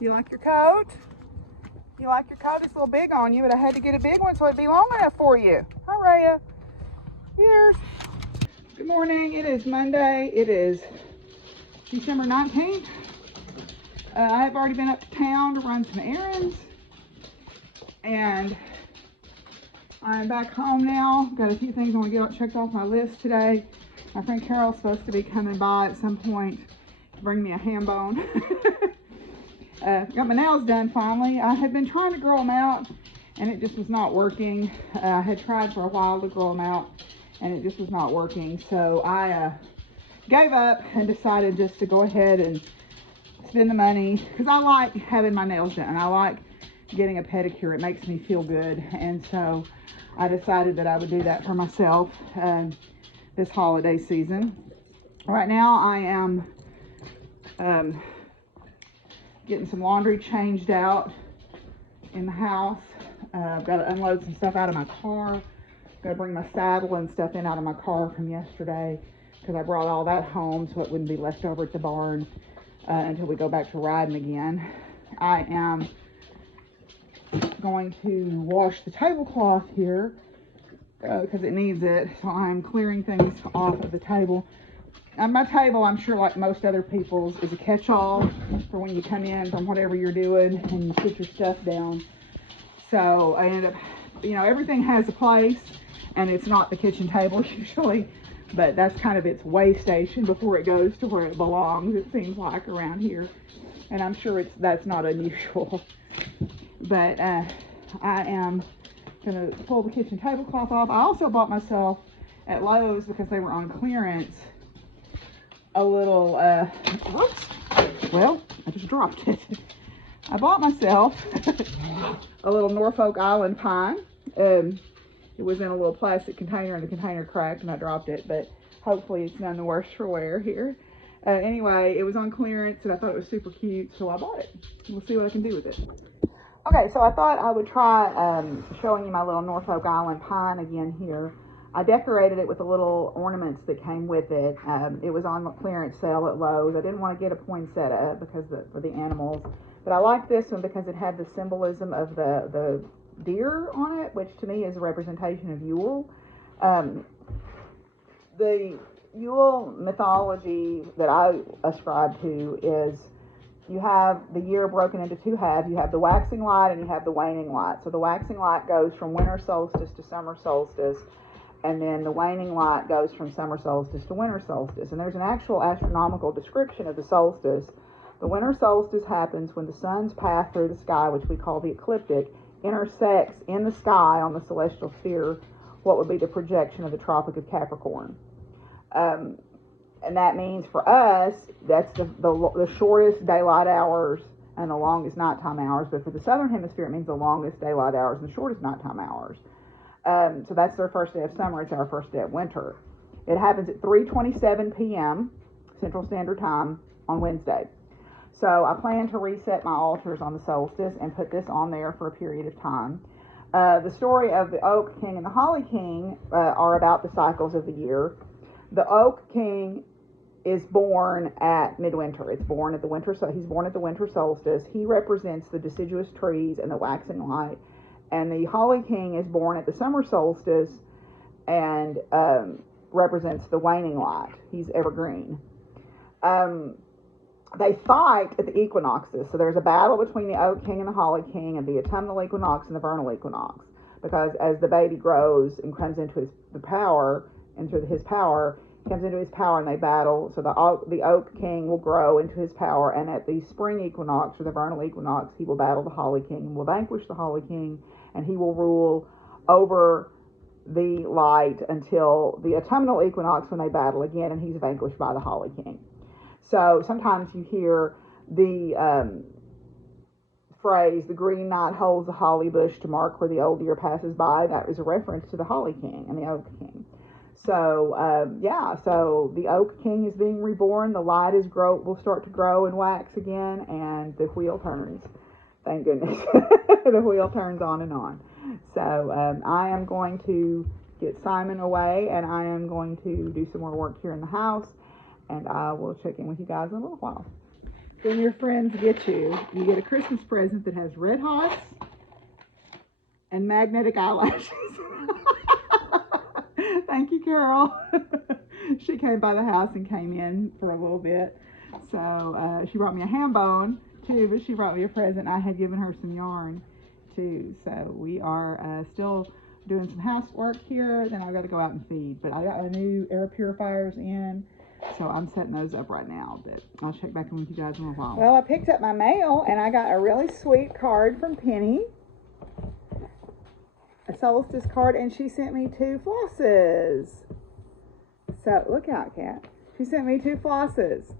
You like your coat? You like your coat? It's a little big on you, but I had to get a big one so it'd be long enough for you. Hi, Raya. Here's. Good morning. It is Monday. It is December 19th. I have already been up to town to run some errands. And I'm back home now. Got a few things I want to get checked off my list today. My friend Carol's supposed to be coming by at some point to bring me a ham bone. Got my nails done finally. I had been trying to grow them out and it just was not working. I had tried for a while to grow them out and it just was not working. So I gave up and decided just to go ahead and spend the money because I like having my nails done. I like getting a pedicure. It makes me feel good. And so I decided that I would do that for myself this holiday season. Right now I am getting some laundry changed out in the house. I've got to unload some stuff out of my car. Got to bring my saddle and stuff in out of my car from yesterday because I brought all that home so it wouldn't be left over at the barn until we go back to riding again. I am going to wash the tablecloth here because it needs it. So I'm clearing things off of the table. And my table, I'm sure like most other people's, is a catch-all for when you come in from whatever you're doing and you put your stuff down. So I ended up, everything has a place and it's not the kitchen table usually, but that's kind of its way station before it goes to where it belongs, it seems like around here. And I'm sure that's not unusual. But I am going to pull the kitchen tablecloth off. I also bought myself at Lowe's because they were on clearance a little, whoops, well, I just dropped it. I bought myself a little Norfolk Island pine. It was in a little plastic container and the container cracked and I dropped it, but hopefully it's none the worse for wear here. Anyway, it was on clearance and I thought it was super cute, so I bought it. We'll see what I can do with it. Okay, so I thought I would try showing you my little Norfolk Island pine again here. I decorated it with the little ornaments that came with it. It was on clearance sale at Lowe's. I didn't want to get a poinsettia because for the animals, but I like this one because it had the symbolism of the deer on it, which to me is a representation of Yule. The Yule mythology that I ascribe to is you have the year broken into two halves. You have the waxing light and you have the waning light. So the waxing light goes from winter solstice to summer solstice. And then the waning light goes from summer solstice to winter solstice. And there's an actual astronomical description of the solstice. The winter solstice happens when the sun's path through the sky, which we call the ecliptic, intersects in the sky on the celestial sphere what would be the projection of the Tropic of Capricorn. And that means for us, that's the shortest daylight hours and the longest nighttime hours. But for the southern hemisphere, it means the longest daylight hours and the shortest nighttime hours. So that's their first day of summer. It's our first day of winter. It happens at 3:27 p.m. Central Standard Time on Wednesday. So I plan to reset my altars on the solstice and put this on there for a period of time. The story of the Oak King and the Holly King are about the cycles of the year. The Oak King is born at midwinter. It's born at the winter, so he's born at the winter solstice. He represents the deciduous trees and the waxing light. And the Holly King is born at the summer solstice and represents the waning light. He's evergreen. They fight at the equinoxes. So there's a battle between the Oak King and the Holly King and the autumnal equinox and the vernal equinox. Because as the baby grows and comes into his power, he comes into his power and they battle. So the Oak King will grow into his power, and at the spring equinox or the vernal equinox, he will battle the Holly King and will vanquish the Holly King, and he will rule over the light until the autumnal equinox when they battle again, and he's vanquished by the Holly King. So sometimes you hear the phrase, the green knight holds the holly bush to mark where the old year passes by. That is a reference to the Holly King and the Oak King. So, so the Oak King is being reborn. The light will start to grow and wax again, and the wheel turns. Thank goodness. The wheel turns on and on. So, I am going to get Simon away, and I am going to do some more work here in the house, and I will check in with you guys in a little while. Then your friends get you. You get a Christmas present that has Red Hots and magnetic eyelashes. Thank you, Carol. She came by the house and came in for a little bit. So she brought me a ham bone too, but she brought me a present. I had given her some yarn too. So we are still doing some housework here. Then I've got to go out and feed. But I got my new air purifiers in. So I'm setting those up right now, but I'll check back in with you guys in a while. Well, I picked up my mail and I got a really sweet card from Penny. A solstice card, and she sent me 2 flosses. So look out, Kat. She sent me 2 flosses.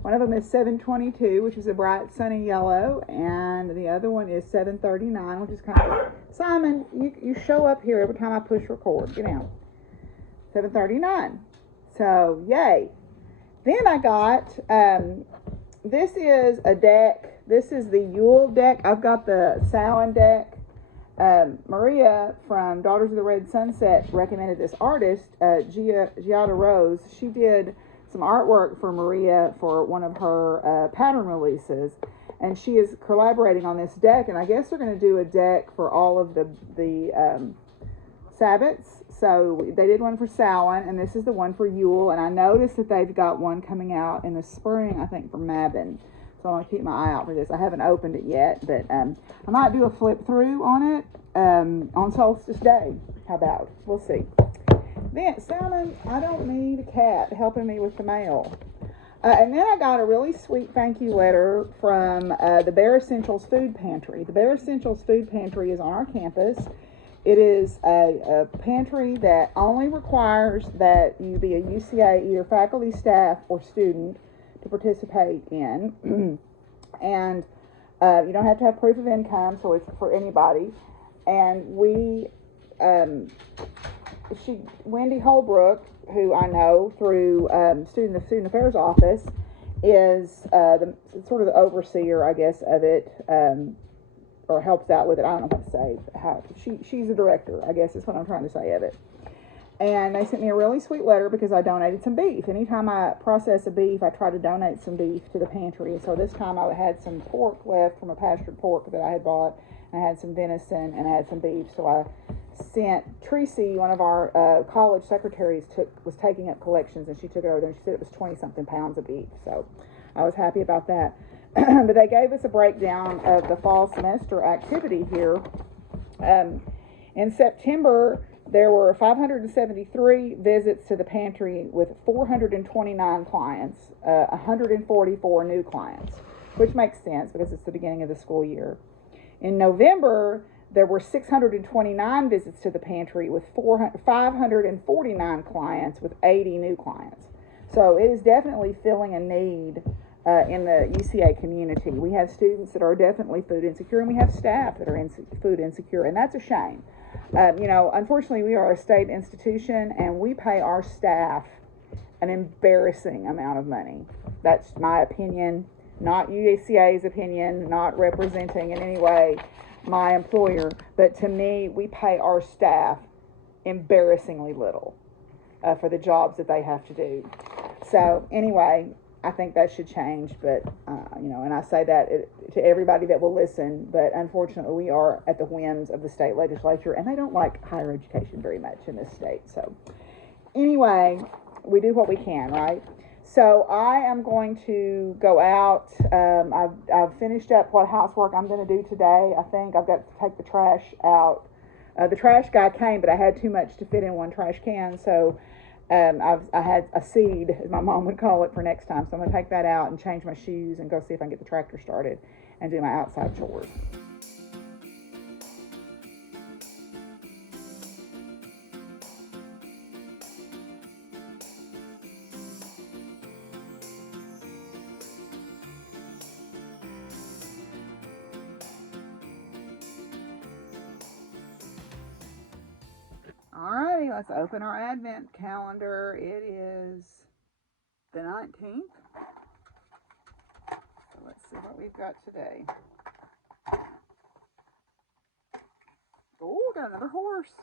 One of them is 722, which is a bright sunny yellow, and the other one is 739, which is kind of, Simon, you show up here every time I push record. Get out. 739. So yay. Then I got this is a deck. This is the Yule deck. I've got the Samhain deck. Maria from Daughters of the Red Sunset recommended this artist, Giada Rose. She did some artwork for Maria for one of her pattern releases, and she is collaborating on this deck, and I guess they're going to do a deck for all of the Sabbats. So they did one for Samhain, and this is the one for Yule, and I noticed that they've got one coming out in the spring, I think, for Mabon. So I'm going to keep my eye out for this. I haven't opened it yet, but I might do a flip through on it on Solstice Day. How about? We'll see. Then, Simon, I don't need a cat helping me with the mail. And then I got a really sweet thank you letter from the Bare Essentials Food Pantry. The Bare Essentials Food Pantry is on our campus. It is a pantry that only requires that you be a UCA, either faculty, staff, or student, to participate in. And you don't have to have proof of income, so it's for anybody. And Wendy Holbrook, who I know through the Student Affairs Office, is sort of the overseer, I guess, of it, or helps out with it. I don't know what to say. She's the director, I guess is what I'm trying to say of it. And they sent me a really sweet letter because I donated some beef. Anytime I process a beef, I try to donate some beef to the pantry. So this time I had some pork left from a pastured pork that I had bought. I had some venison and I had some beef. So I sent Tracy, one of our college secretaries, was taking up collections, and she took it over there, and she said it was 20-something pounds of beef. So I was happy about that. But they gave us a breakdown of the fall semester activity here. In September, there were 573 visits to the pantry with 429 clients, 144 new clients, which makes sense because it's the beginning of the school year. In November, there were 629 visits to the pantry with 549 clients with 80 new clients. So it is definitely filling a need in the UCA community. We have students that are definitely food insecure, and we have staff that are food insecure, and that's a shame. Unfortunately, we are a state institution, and we pay our staff an embarrassing amount of money. That's my opinion, not UCA's opinion, not representing in any way my employer, but to me, we pay our staff embarrassingly little for the jobs that they have to do. So anyway, I think that should change, but, and I say that to everybody that will listen, but unfortunately we are at the whims of the state legislature, and they don't like higher education very much in this state. So anyway, we do what we can, right? So I am going to go out. I've finished up what housework I'm going to do today. I think I've got to take the trash out. The trash guy came, but I had too much to fit in one trash can, so I had a seed, as my mom would call it, for next time. So I'm going to take that out and change my shoes and go see if I can get the tractor started and do my outside chores. Alrighty, let's open our advent calendar. It is the 19th. So let's see what we've got today. Oh, we got another horse.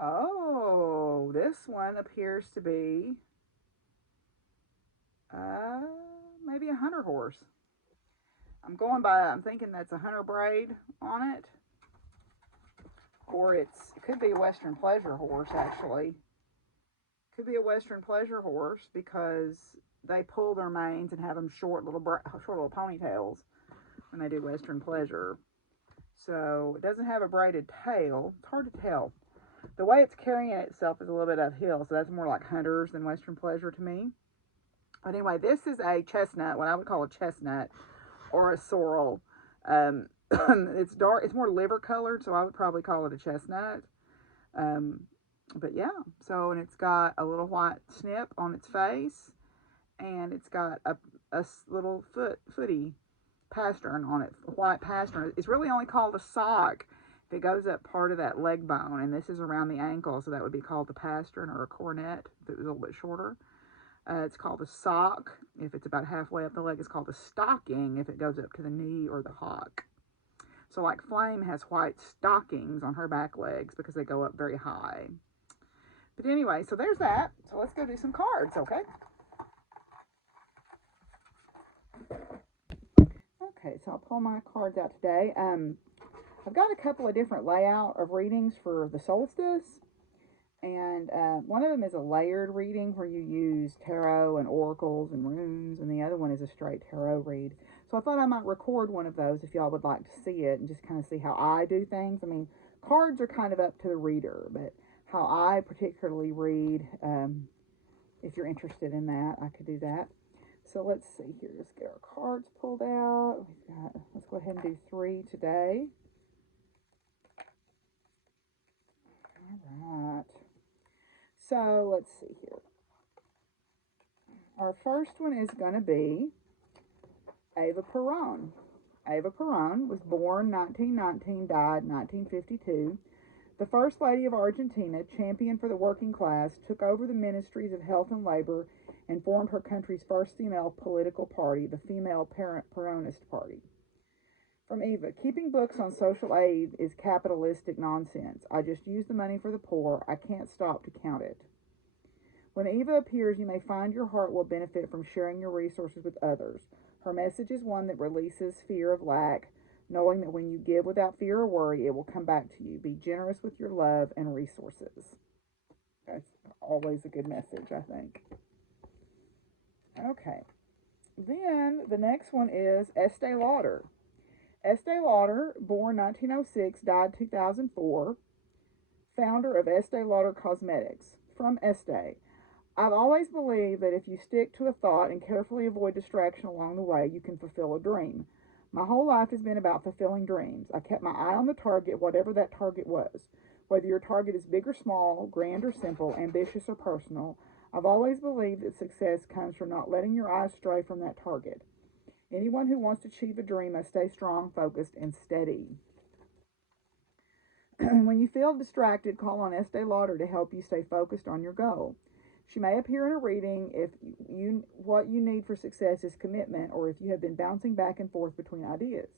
Oh, this one appears to be maybe a hunter horse. I'm thinking that's a hunter braid on it. Or it could be a Western pleasure horse, actually. Could be a Western pleasure horse because they pull their manes and have them short little ponytails when they do Western pleasure. So it doesn't have a braided tail. It's hard to tell. The way it's carrying itself is a little bit uphill, so that's more like hunters than Western pleasure to me. But anyway, this is a chestnut, what I would call a chestnut or a sorrel. It's dark. It's more liver colored, so I would probably call it a chestnut. But yeah, so, and it's got a little white snip on its face, and it's got a little footy pastern on it, a white pastern. It's really only called a sock if it goes up part of that leg bone, and this is around the ankle, so that would be called the pastern or a cornet if it was a little bit shorter. It's called a sock if it's about halfway up the leg. It's called a stocking if it goes up to the knee or the hock. So like Flame has white stockings on her back legs because they go up very high. But anyway, so there's that. So let's go do some cards, okay? Okay, so I'll pull my cards out today. I've got a couple of different layout of readings for the solstice. And one of them is a layered reading where you use tarot and oracles and runes, and the other one is a straight tarot read. So I thought I might record one of those if y'all would like to see it and just kind of see how I do things. I mean, cards are kind of up to the reader, but how I particularly read, if you're interested in that, I could do that. So let's see here. Let's get our cards pulled out. Let's go ahead and do 3 today. All right. So let's see here. Our first one is going to be Eva Perón. Eva Perón was born 1919, died 1952. The First Lady of Argentina, champion for the working class, took over the ministries of health and labor and formed her country's first female political party, the Female Peronist Party. From Eva, keeping books on social aid is capitalistic nonsense. I just use the money for the poor. I can't stop to count it. When Eva appears, you may find your heart will benefit from sharing your resources with others. Her message is one that releases fear of lack, knowing that when you give without fear or worry, it will come back to you. Be generous with your love and resources. That's always a good message, I think. Okay. Then the next one is Estee Lauder. Estee Lauder, born 1906, died 2004, founder of Estee Lauder Cosmetics. From Estee, I've always believed that if you stick to a thought and carefully avoid distraction along the way, you can fulfill a dream. My whole life has been about fulfilling dreams. I kept my eye on the target, whatever that target was. Whether your target is big or small, grand or simple, ambitious or personal, I've always believed that success comes from not letting your eyes stray from that target. Anyone who wants to achieve a dream must stay strong, focused, and steady. When you feel distracted, call on Estee Lauder to help you stay focused on your goal. She may appear in a reading if what you need for success is commitment, or if you have been bouncing back and forth between ideas.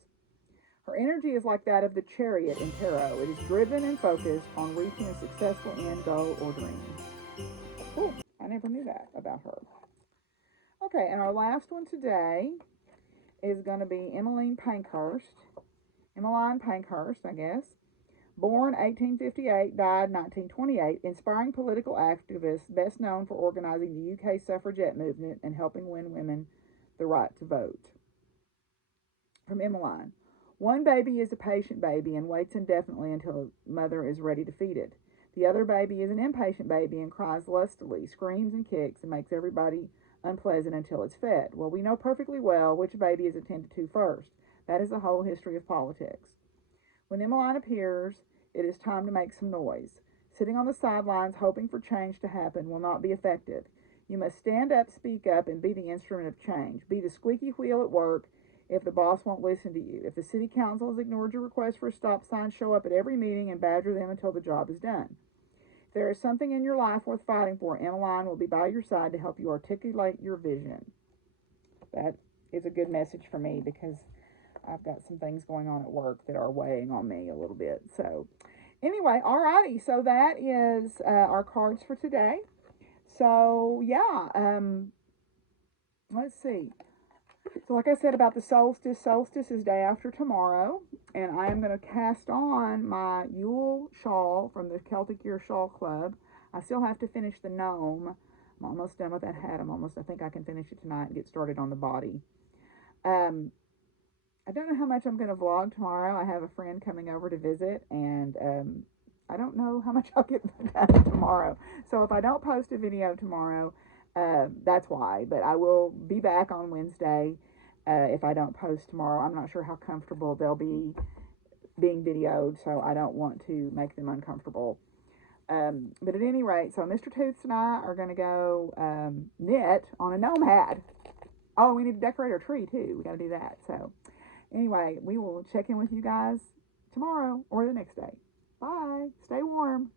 Her energy is like that of the chariot in tarot. It is driven and focused on reaching a successful end goal or dream. Cool. I never knew that about her. Okay, and our last one today is going to be Emmeline Pankhurst. Emmeline Pankhurst, I guess. Born 1858, died 1928, inspiring political activist, best known for organizing the UK suffragette movement and helping win women the right to vote. From Emmeline, one baby is a patient baby and waits indefinitely until a mother is ready to feed it. The other baby is an impatient baby and cries lustily, screams and kicks, and makes everybody unpleasant until it's fed. Well, we know perfectly well which baby is attended to first. That is the whole history of politics. When Emmeline appears, it is time to make some noise. Sitting on the sidelines hoping for change to happen will not be effective. You must stand up, speak up, and be the instrument of change. Be the squeaky wheel at work if the boss won't listen to you. If the city council has ignored your request for a stop sign, show up at every meeting and badger them until the job is done. If there is something in your life worth fighting for, Emmeline will be by your side to help you articulate your vision. That is a good message for me because I've got some things going on at work that are weighing on me a little bit. So anyway, alrighty. So that is our cards for today. So yeah, let's see. So like I said about the solstice is day after tomorrow, and I am going to cast on my Yule shawl from the Celtic Year Shawl Club. I still have to finish the gnome. I'm almost done with that hat. I think I can finish it tonight and get started on the body. I don't know how much I'm going to vlog tomorrow. I have a friend coming over to visit, and I don't know how much I'll get done tomorrow. So if I don't post a video tomorrow, that's why. But I will be back on Wednesday if I don't post tomorrow. I'm not sure how comfortable they'll be being videoed, so I don't want to make them uncomfortable. But at any rate, so Mr. Tooths and I are going to go knit on a gnome hat. Oh, we need to decorate our tree too. We got to do that. So anyway, we will check in with you guys tomorrow or the next day. Bye. Stay warm.